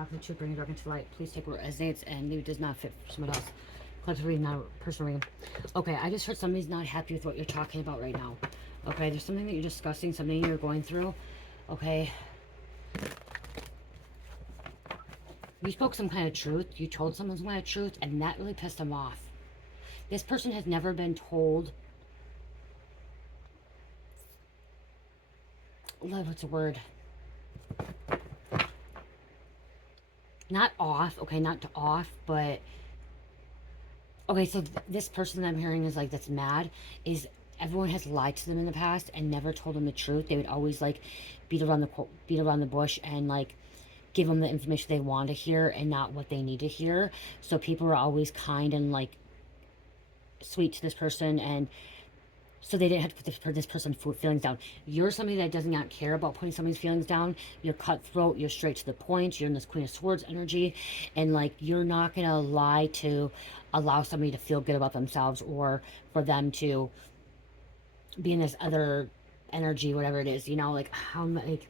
back from the truth, bring it dark into light. Please take what resonates and leave it does not fit for someone else. Collective reading, not personal reading. Okay, I just heard somebody's not happy with what you're talking about right now. Okay, there's something that you're discussing, something you're going through. Okay. You spoke some kind of truth. You told someone some kind of truth, and that really pissed them off. This person has never been told... What's the word? Not off, okay, not to off, but... Okay, so this person that I'm hearing is like, that's mad, is everyone has lied to them in the past and never told them the truth. They would always like beat around the bush and like give them the information they want to hear and not what they need to hear. So people are always kind and like sweet to this person, and so they didn't have to put this person's feelings down. You're somebody that does not care about putting somebody's feelings down. You're cutthroat. You're straight to the point. You're in this Queen of Swords energy. And, like, you're not going to lie to allow somebody to feel good about themselves or for them to be in this other energy, whatever it is. You know, like, how, like...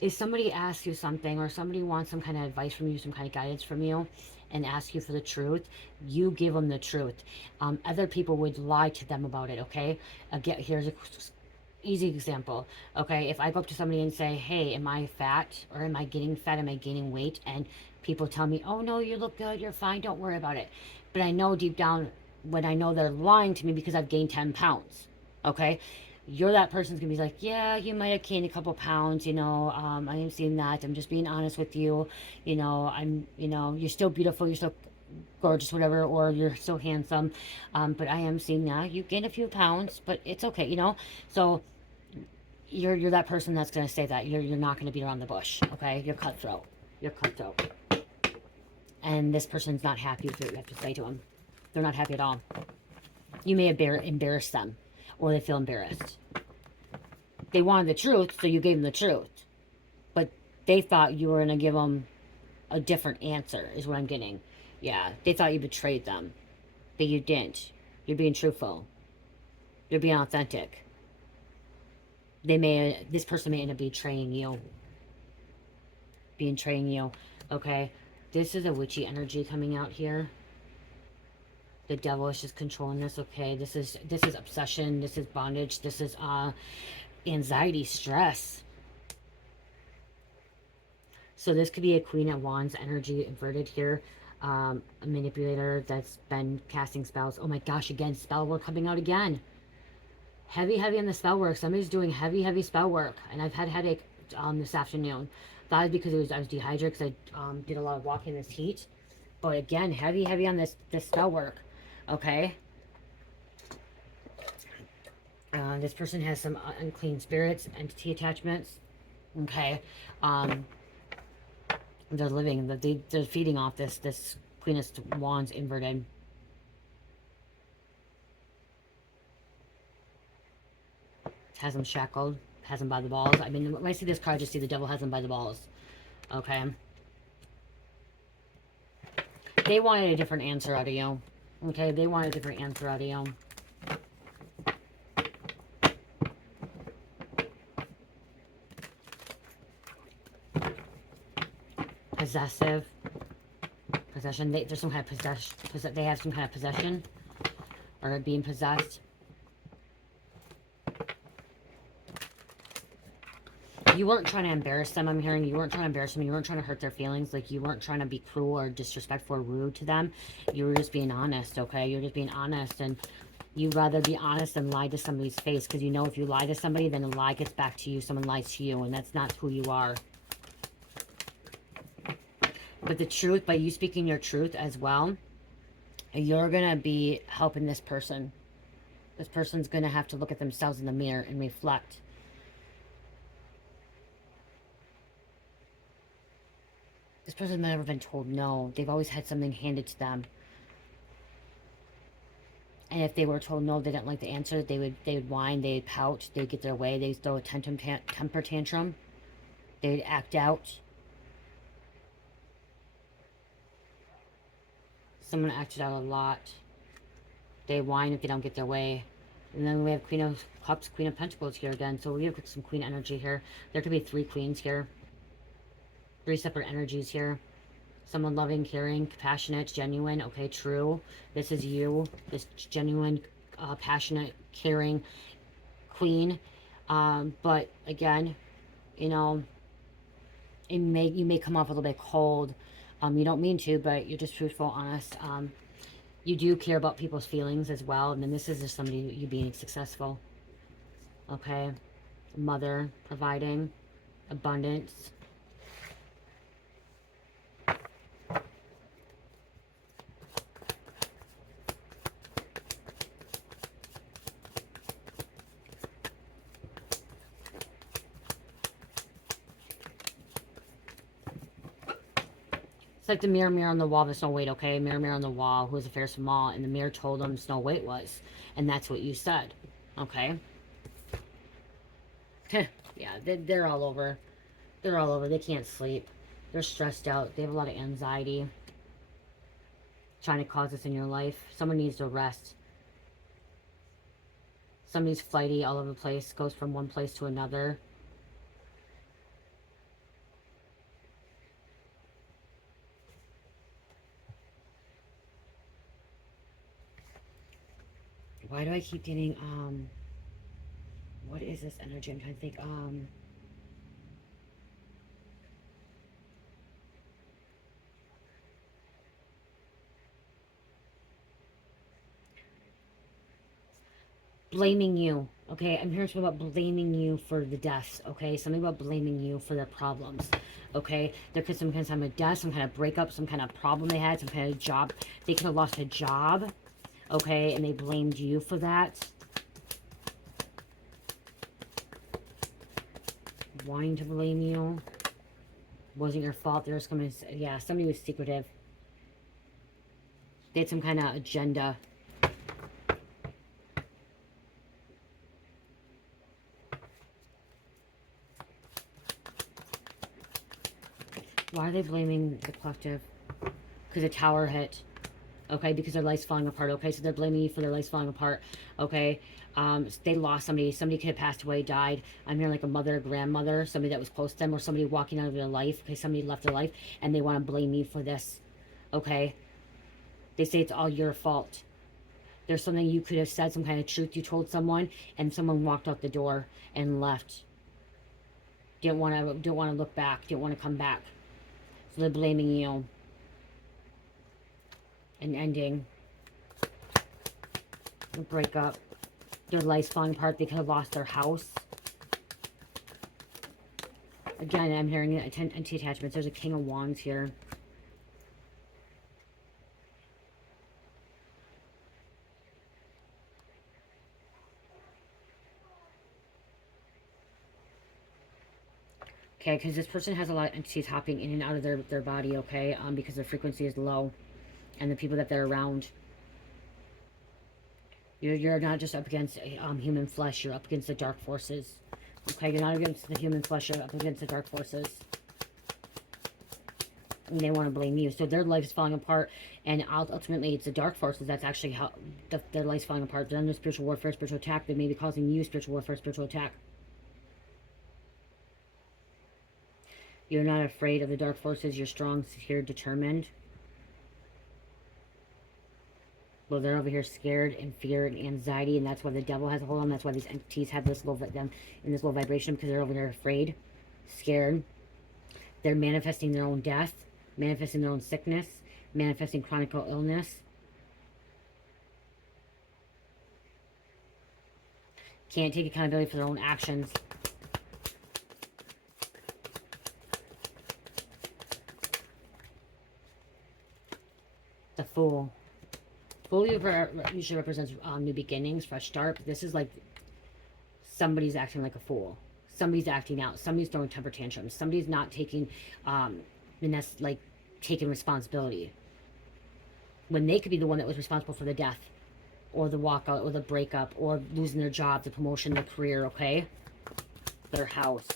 If somebody asks you something or somebody wants some kind of advice from you, some kind of guidance from you, and ask you for the truth, you give them the truth. Other people would lie to them about it, okay? Again, here's a easy example, okay? If I go up to somebody and say, hey, am I fat? Or am I getting fat? Am I gaining weight? And people tell me, oh, no, you look good. You're fine. Don't worry about it. But I know deep down when I know they're lying to me because I've gained 10 pounds, okay? You're that person's gonna be like, yeah, you might have gained a couple pounds, you know, I am seeing that, I'm just being honest with you, you know, you're still beautiful, you're still gorgeous, whatever, or you're so handsome, but I am seeing that, you gained a few pounds, but it's okay, you know, so you're that person that's gonna say that, you're not gonna beat around the bush, okay, you're cutthroat, and this person's not happy with what you have to say to them, they're not happy at all, you may embarrass them, or they feel embarrassed. They wanted the truth, so you gave them the truth. But they thought you were going to give them a different answer, is what I'm getting. Yeah, they thought you betrayed them. But you didn't. You're being truthful. You're being authentic. This person may end up betraying you. Okay? This is a witchy energy coming out here. The devil is just controlling this, okay? This is obsession, this is bondage, this is anxiety, stress. So this could be a Queen of Wands energy inverted here. A manipulator that's been casting spells. Oh my gosh, again, spell work coming out again. Heavy on the spell work. Somebody's doing heavy spell work. And I've had headache this afternoon. That is because I was dehydrated because I did a lot of walking in this heat. But again, heavy on this spell work. Okay. This person has some unclean spirits, entity attachments. Okay. They're living, they're feeding off this Queen of Wands inverted. Has them shackled, has them by the balls. I mean, when I see this card, I just see the devil has them by the balls. Okay. They wanted a different answer out of you. Okay, they want a different answer out of you. Possession. There's some kind of possession. They have some kind of possession. Or being possessed. You weren't trying to embarrass them, I'm hearing. You weren't trying to embarrass them. You weren't trying to hurt their feelings. Like, you weren't trying to be cruel or disrespectful or rude to them. You were just being honest, okay? You're just being honest. And you'd rather be honest than lie to somebody's face. Because you know if you lie to somebody, then a lie gets back to you. Someone lies to you. And that's not who you are. But the truth, by you speaking your truth as well, you're going to be helping this person. This person's going to have to look at themselves in the mirror and reflect. This person's never been told no. They've always had something handed to them. And if they were told no, they didn't like the answer, they would whine, they'd pout, they'd get their way, they'd throw a temper tantrum. They'd act out. Someone acted out a lot. They whine if they don't get their way. And then we have Queen of Cups, Queen of Pentacles here again. So we have some Queen energy here. There could be 3 queens here. Three separate energies here. Someone loving, caring, compassionate, genuine. Okay, true. This is you. This genuine, passionate, caring queen. But again, you know, you may come off a little bit cold. You don't mean to, but you're just truthful, honest. You do care about people's feelings as well. And then this is just somebody, you being successful. Okay. Mother, providing, abundance. It's like the mirror, mirror on the wall of Snow White, okay? Mirror, mirror on the wall, who is the fairest of them all? And the mirror told them Snow White was. And that's what you said, okay? Yeah, they're all over. They're all over. They can't sleep. They're stressed out. They have a lot of anxiety. Trying to cause this in your life. Someone needs to rest. Somebody's flighty all over the place. Goes from one place to another. Why do I keep getting, what is this energy? I'm trying to think, blaming you. Okay, I'm hearing something about blaming you for the deaths. Okay, something about blaming you for their problems. Okay, there could some kind of death, some kind of breakup, some kind of problem they had, some kind of job. They could have lost a job. Okay, and they blamed you for that. Wanting to blame you. Wasn't your fault. There's coming. Yeah, somebody was secretive. They had some kind of agenda. Why are they blaming the collective? Because the tower hit. Okay, because their life's falling apart. Okay, so they're blaming you for their life's falling apart. Okay, they lost somebody. Somebody could have passed away, died. I'm hearing like a mother, grandmother, somebody that was close to them, or somebody walking out of their life. Okay, somebody left their life, and they want to blame you for this. Okay, they say it's all your fault. There's something you could have said, some kind of truth you told someone, and someone walked out the door and left. Didn't want to look back. Didn't want to come back. So they're blaming you. An ending. A breakup. Their life's falling apart. They could have lost their house. Again, I'm hearing anti-attachments. There's a King of Wands here. Okay, because this person has a lot of entities hopping in and out of their body, okay? Because their frequency is low. And the people that they're around. You're not just up against human flesh. You're up against the dark forces. Okay, you're not against the human flesh. You're up against the dark forces. And they want to blame you. So their life is falling apart. And ultimately, it's the dark forces. That's actually how their life's falling apart. They're under spiritual warfare, spiritual attack. They may be causing you spiritual warfare, spiritual attack. You're not afraid of the dark forces. You're strong, secure, determined. Well, they're over here scared and fear and anxiety, and that's why the devil has a hold on. That's why these entities have this low them in this low vibration, because they're over there afraid, scared. They're manifesting their own death, manifesting their own sickness, manifesting chronic illness. Can't take accountability for their own actions. The Fool. Fool usually represents new beginnings, fresh start. But this is like somebody's acting like a fool. Somebody's acting out. Somebody's throwing temper tantrums. Somebody's not taking, taking responsibility. When they could be the one that was responsible for the death, or the walkout, or the breakup, or losing their job, the promotion, their career. Okay, their house,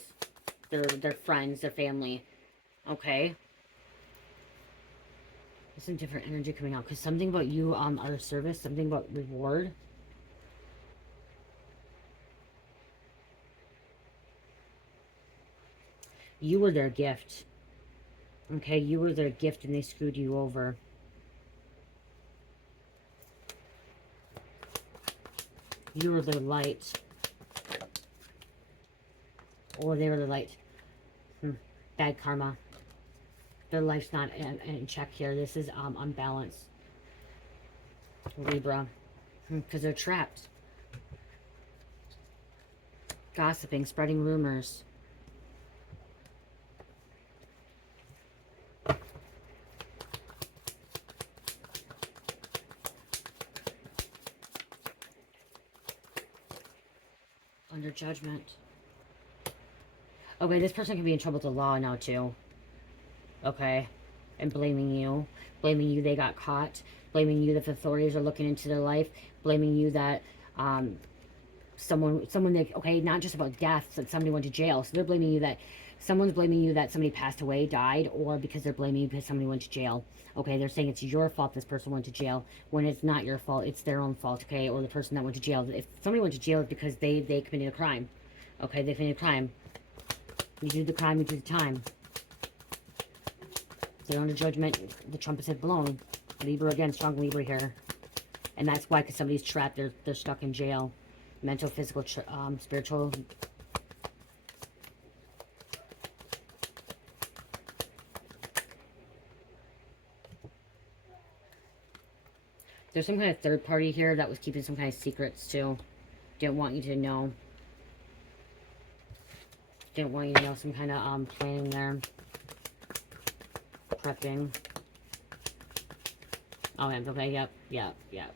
their friends, their family. Okay. There's some different energy coming out, because something about you are of service, something about reward. You were their gift. Okay, you were their gift and they screwed you over. You were their light. Or they were the light. Bad karma. Their life's not in check here. This is unbalanced. Libra. Because they're trapped. Gossiping, spreading rumors. Under judgment. Okay, this person can be in trouble with the law now too. Okay. And blaming you. Blaming you they got caught. Blaming you that the authorities are looking into their life. Blaming you that someone that, okay, not just about deaths, that somebody went to jail. So they're blaming you that someone's blaming you that somebody passed away, died, or because they're blaming you because somebody went to jail. Okay, they're saying it's your fault this person went to jail, when it's not your fault, it's their own fault, okay, or the person that went to jail. If somebody went to jail, it's because they committed a crime. Okay, they committed a crime. You do the crime, you do the time. They're under judgment. The trumpets have blown. Libra again, strong Libra here. And that's why, because somebody's trapped, they're stuck in jail. Mental, physical, spiritual. There's some kind of third party here that was keeping some kind of secrets too. Didn't want you to know. Didn't want you to know some kind of planning there. Prepping. Oh, yeah, okay, yep.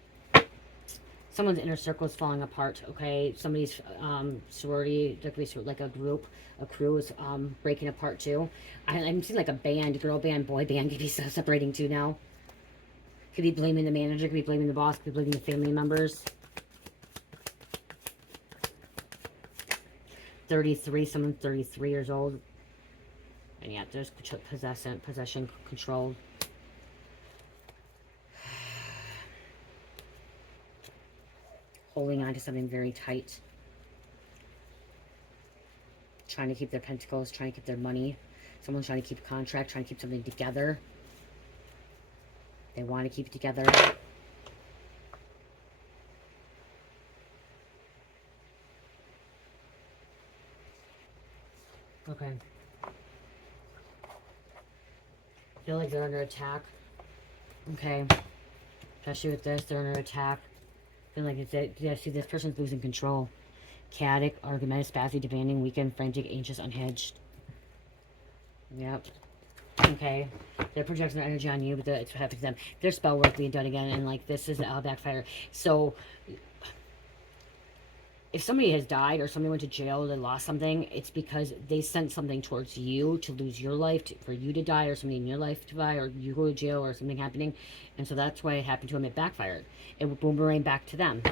Someone's inner circle is falling apart, okay? Somebody's sorority, there could be like a group, a crew is breaking apart too. I'm seeing like a band, girl band, boy band could be separating too now. Could be blaming the manager, could be blaming the boss, could be blaming the family members. 33, someone 33 years old. And yeah, there's possession, control. Holding on to something very tight. Trying to keep their pentacles, trying to keep their money. Someone's trying to keep a contract, trying to keep something together. They want to keep it together. Okay. Feel like they're under attack. Okay. Especially with this, they're under attack. Feel like it's it. Yeah, see, this person's losing control. Chaotic, argumentative, spazzy, demanding, weakened, frantic, anxious, unhinged. Yep. Okay. They're projecting their energy on you, but it's happening to them. Their spell work being done again, and like this is backfire. So if somebody has died or somebody went to jail or they lost something, it's because they sent something towards you to lose your life, for you to die, or somebody in your life to die, or you go to jail, or something happening. And so that's why it happened to them. It backfired. It would boomerang back to them.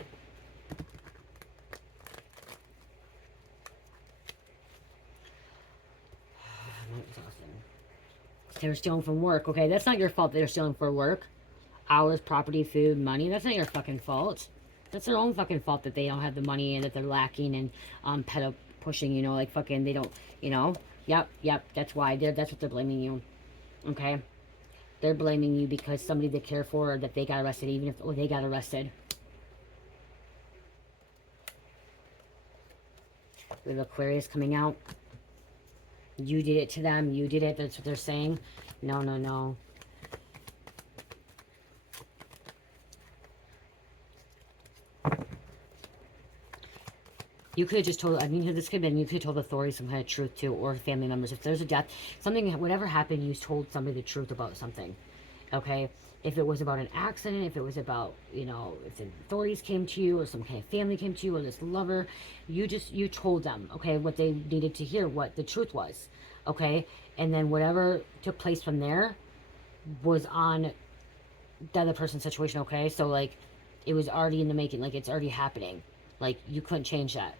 They were stealing from work. Okay, that's not your fault. They're stealing for work. Hours, property, food, money. That's not your fucking fault. That's their own fucking fault that they don't have the money and that they're lacking and pedo pushing, you know, like fucking they don't, you know. Yep, that's why. That's what they're blaming you. Okay? They're blaming you because somebody they care for, or that they got arrested, even if they got arrested. We have Aquarius coming out. You did it to them. You did it. That's what they're saying. No. You could have just told, I mean, this could have been, you could have told authorities some kind of truth too, or family members. If there's a death, something, whatever happened, you told somebody the truth about something. Okay? If it was about an accident, if it was about, you know, if the authorities came to you, or some kind of family came to you, or this lover, you told them, okay, what they needed to hear, what the truth was. Okay? And then whatever took place from there was on the other person's situation, okay? So, like, it was already in the making, like, it's already happening. Like, you couldn't change that.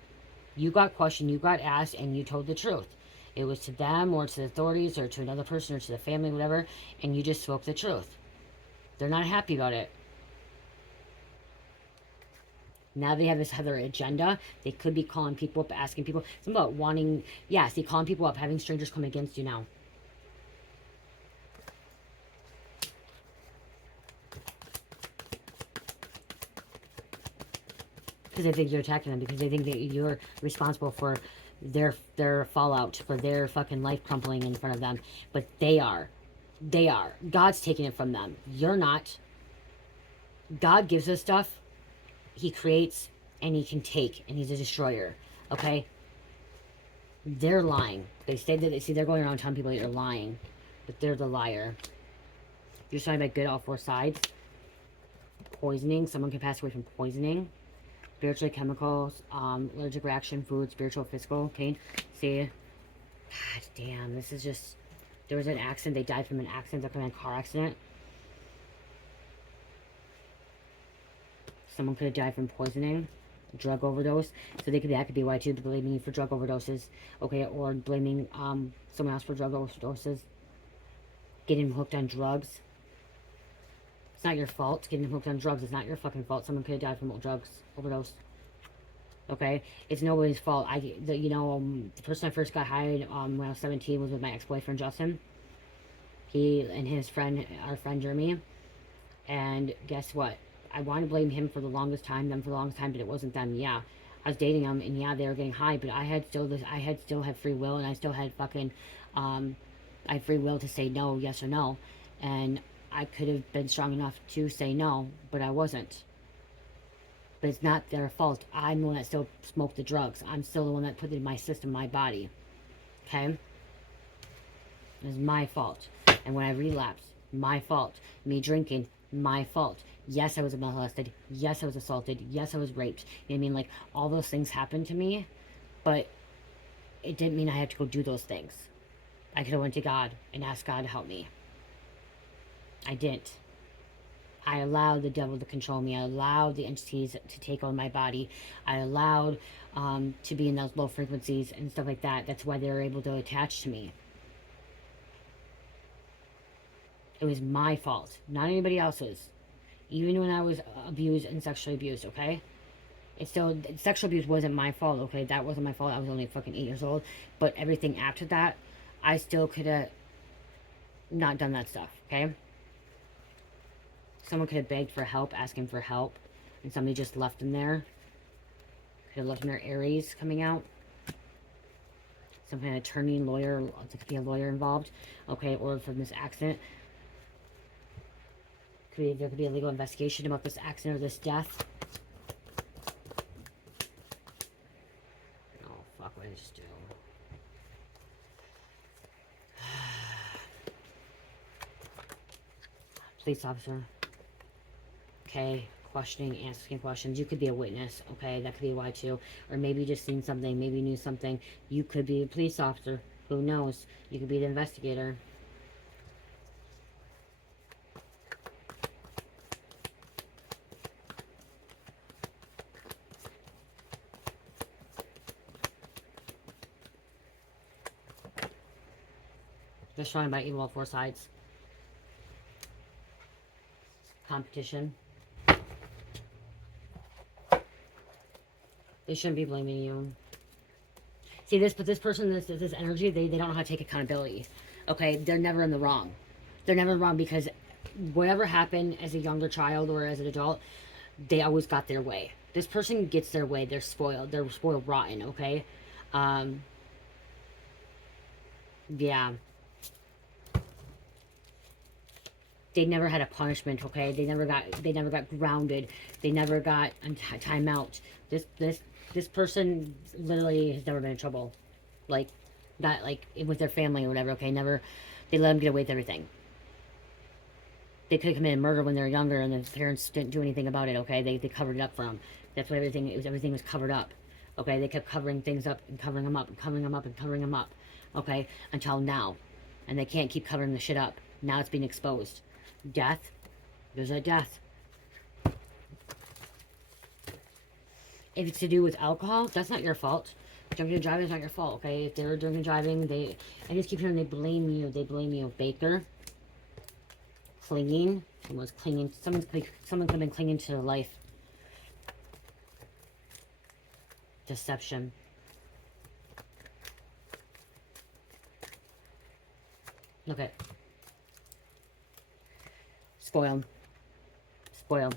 You got questioned, you got asked, and you told the truth. It was to them, or to the authorities, or to another person, or to the family, whatever, and you just spoke the truth. They're not happy about it. Now they have this other agenda. They could be calling people up, asking people, something about wanting, yeah, see, calling people up, having strangers come against you now. because they think you're attacking them, because they think that you're responsible for their fallout, for their fucking life crumbling in front of them. But they are. They are. God's taking it from them. You're not. God gives us stuff. He creates and he can take, and he's a destroyer. Okay? They're lying. They say that, see, they're going around telling people that you're lying, but they're the liar. You're talking about good all four sides. Poisoning. Someone can pass away from poisoning. Spiritual, chemicals, allergic reaction, food, spiritual, physical, pain. See? God damn, this is just... There was an accident. They died from an accident. They're from a car accident. Someone could have died from poisoning, drug overdose. So they could be, that could be why too, blaming you for drug overdoses. Okay, or blaming someone else for drug overdoses. Getting hooked on drugs. It's not your fault. Getting hooked on drugs is not your fucking fault. Someone could have died from drugs overdose. Okay, it's nobody's fault. The person I first got hired when I was 17 was with my ex-boyfriend Justin. He and his friend, our friend Jeremy. And guess what? I wanted to blame him for the longest time, them for the longest time, but it wasn't them. Yeah, I was dating them, and yeah, they were getting high, but I had still had free will, and I still had fucking, I had free will to say no, yes or no, and I could have been strong enough to say no, but I wasn't. But it's not their fault. I'm the one that still smoked the drugs. I'm still the one that put it in my system, my body. Okay? It's my fault. And when I relapsed, my fault. Me drinking, my fault. Yes, I was molested. Yes, I was assaulted. Yes, I was raped. You know what I mean? Like, all those things happened to me, but it didn't mean I had to go do those things. I could have went to God and asked God to help me. I didn't. I allowed the devil to control me. I allowed the entities to take over my body. I allowed to be in those low frequencies and stuff like that. That's why they were able to attach to me. It was my fault, not anybody else's. Even when I was abused and sexually abused, okay? It's still, sexual abuse wasn't my fault, okay? That wasn't my fault. I was only fucking 8 years old. But everything after that, I still could have not done that stuff, okay? Someone could have begged for help, asking for help, and somebody just left them there. Could have left them their Aries coming out. Some kind of attorney, lawyer, there could be a lawyer involved, okay? Or from this accident. There could be a legal investigation about this accident or this death. Oh, fuck, what did I just do? Police officer. Okay, questioning, asking questions. You could be a witness, okay? That could be why too. Or maybe you just seen something, maybe you knew something. You could be a police officer. Who knows? You could be the investigator. They're surrounded by evil on 4 sides. Competition. They shouldn't be blaming you. See, this person, this energy, they don't know how to take accountability. Okay, they're never in the wrong. They're never wrong because whatever happened as a younger child or as an adult, they always got their way. This person gets their way. They're spoiled. They're spoiled rotten, okay? Yeah. They never had a punishment, okay? They never got grounded. They never got a timeout. This person literally has never been in trouble. Like, not like with their family or whatever, okay? Never, they let them get away with everything. They could have committed murder when they were younger and the parents didn't do anything about it, okay? They covered it up for them. That's what everything was covered up. Okay, they kept covering things up and covering them up and covering them up and covering them up. Okay, until now. And they can't keep covering the shit up. Now it's being exposed. Death. There's a death. If it's to do with alcohol, that's not your fault. Drinking and driving is not your fault, okay? If they're drinking and driving, I just keep hearing they blame you. They blame you. Baker. Clinging. Someone's clinging. Someone could have been clinging to their life. Deception. Look at. Spoil. Spoil.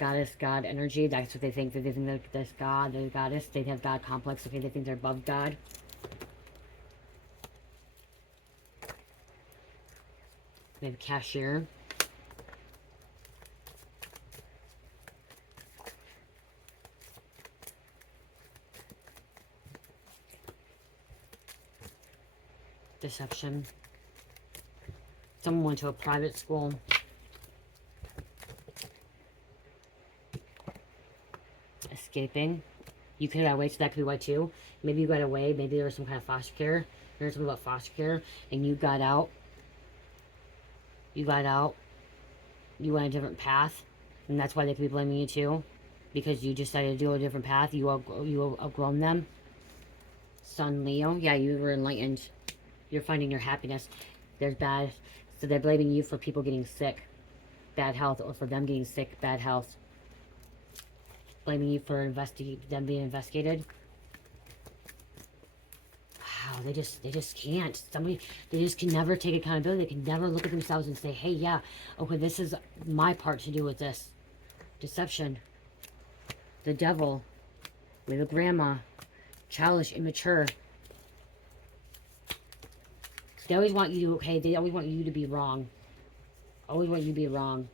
goddess, God energy. That's what they think. They think they're this God, they're goddess. They have God complex. Okay, they think they're above God. We have cashier. Deception. Someone went to a private school. Escaping. You could have away, so that could be why too. Maybe you got away. Maybe there was some kind of foster care. There's something about foster care, and you got out. You got out. You went a different path, and that's why they could be blaming you too, because you decided to do a different path. You outgrown them. Sun Leo. Yeah, you were enlightened. You're finding your happiness. There's bad. So they're blaming you for people getting sick. Bad health. Or for them getting sick. Bad health. Blaming you for them being investigated. Wow, they just can't. They just can never take accountability. They can never look at themselves and say, hey, yeah, okay, this is my part to do with this. Deception. The devil. We have a grandma. Childish, immature. They always want you to, okay, they always want you to be wrong. Always want you to be wrong.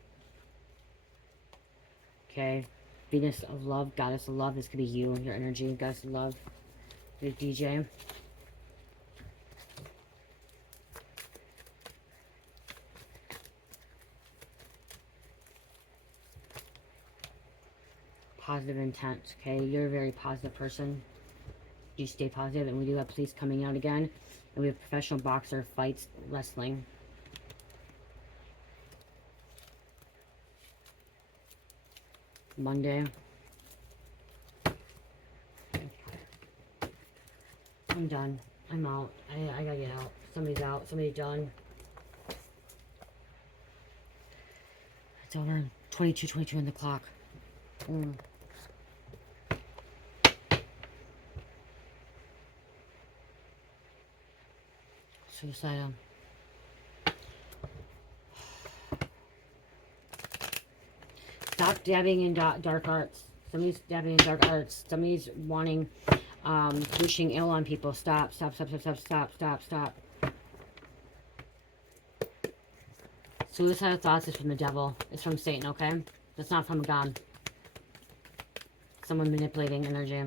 Okay. Venus of love, goddess of love. This could be you, your energy, goddess of love. Your DJ. Positive intent. Okay, you're a very positive person. You stay positive, and we do have police coming out again. And we have professional boxer, fights, wrestling. Monday. I'm done. I'm out. I gotta get out. Somebody's out. Somebody's done. It's over. 22 on the clock. Suicidal. Stop dabbing in dark arts. Somebody's dabbing in dark arts. Somebody's wanting, wishing ill on people. Stop. Suicidal thoughts is from the devil. It's from Satan, okay? That's not from God. Someone manipulating energy.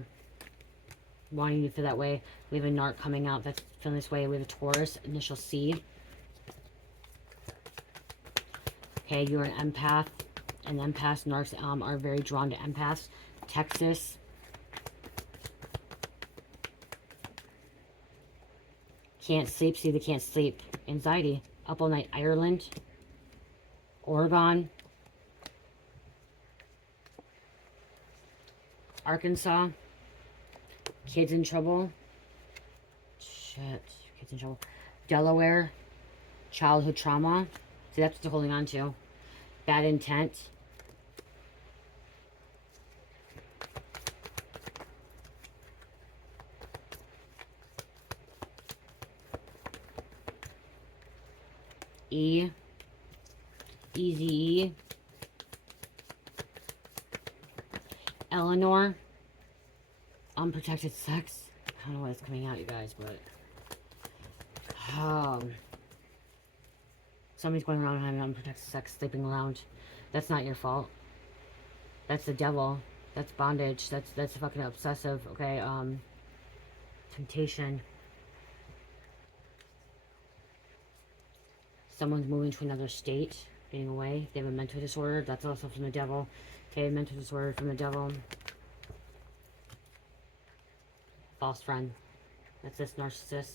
Wanting you to feel that way. We have a narc coming out that's feeling this way. We have a Taurus, initial C. Okay, you're an empath. And empaths, narcs are very drawn to empaths. Texas. Can't sleep. See, they can't sleep. Anxiety. Up all night. Ireland. Oregon. Arkansas. Kids in trouble. Shit. Kids in trouble. Delaware. Childhood trauma. See, that's what they're holding on to. Bad intent. E. Easy E. Eleanor. Unprotected sex. I don't know what's coming out, you guys, but somebody's going around having unprotected sex, sleeping around. That's not your fault. That's the devil. That's bondage. That's fucking obsessive. Okay. Temptation. Someone's moving to another state, getting away. They have a mental disorder. That's also from the devil. Okay, mental disorder from the devil. False friend. That's this narcissist.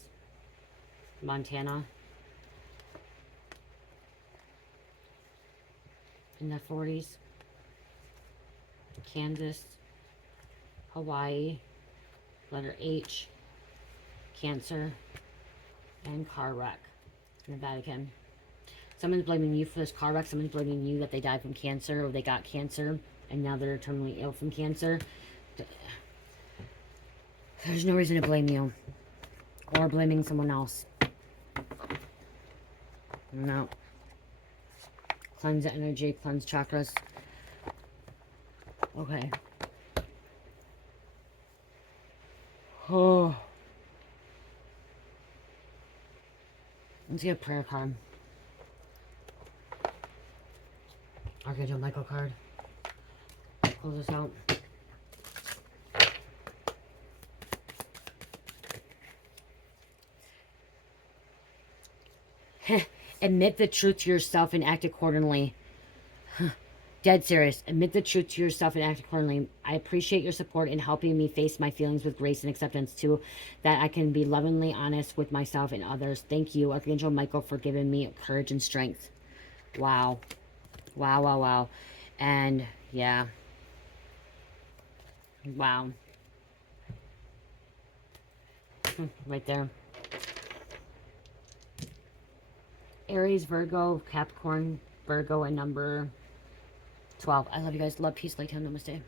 Montana. In their 40s. Kansas. Hawaii. Letter H. Cancer. And car wreck. In the Vatican. Someone's blaming you for this car wreck. Someone's blaming you that they died from cancer or they got cancer and now they're terminally ill from cancer. There's no reason to blame you or blaming someone else. No. Cleanse the energy, cleanse chakras. Okay. Oh. Let's get a prayer card. Archangel Michael card. Close this out. Admit the truth to yourself and act accordingly. Dead serious. Admit the truth to yourself and act accordingly. I appreciate your support in helping me face my feelings with grace and acceptance too, that I can be lovingly honest with myself and others. Thank you, Archangel Michael, for giving me courage and strength. Wow. Wow, wow, wow. And yeah. Wow. Right there. Aries, Virgo, Capricorn, Virgo, and number 12. I love you guys. Love, peace, light, time, namaste.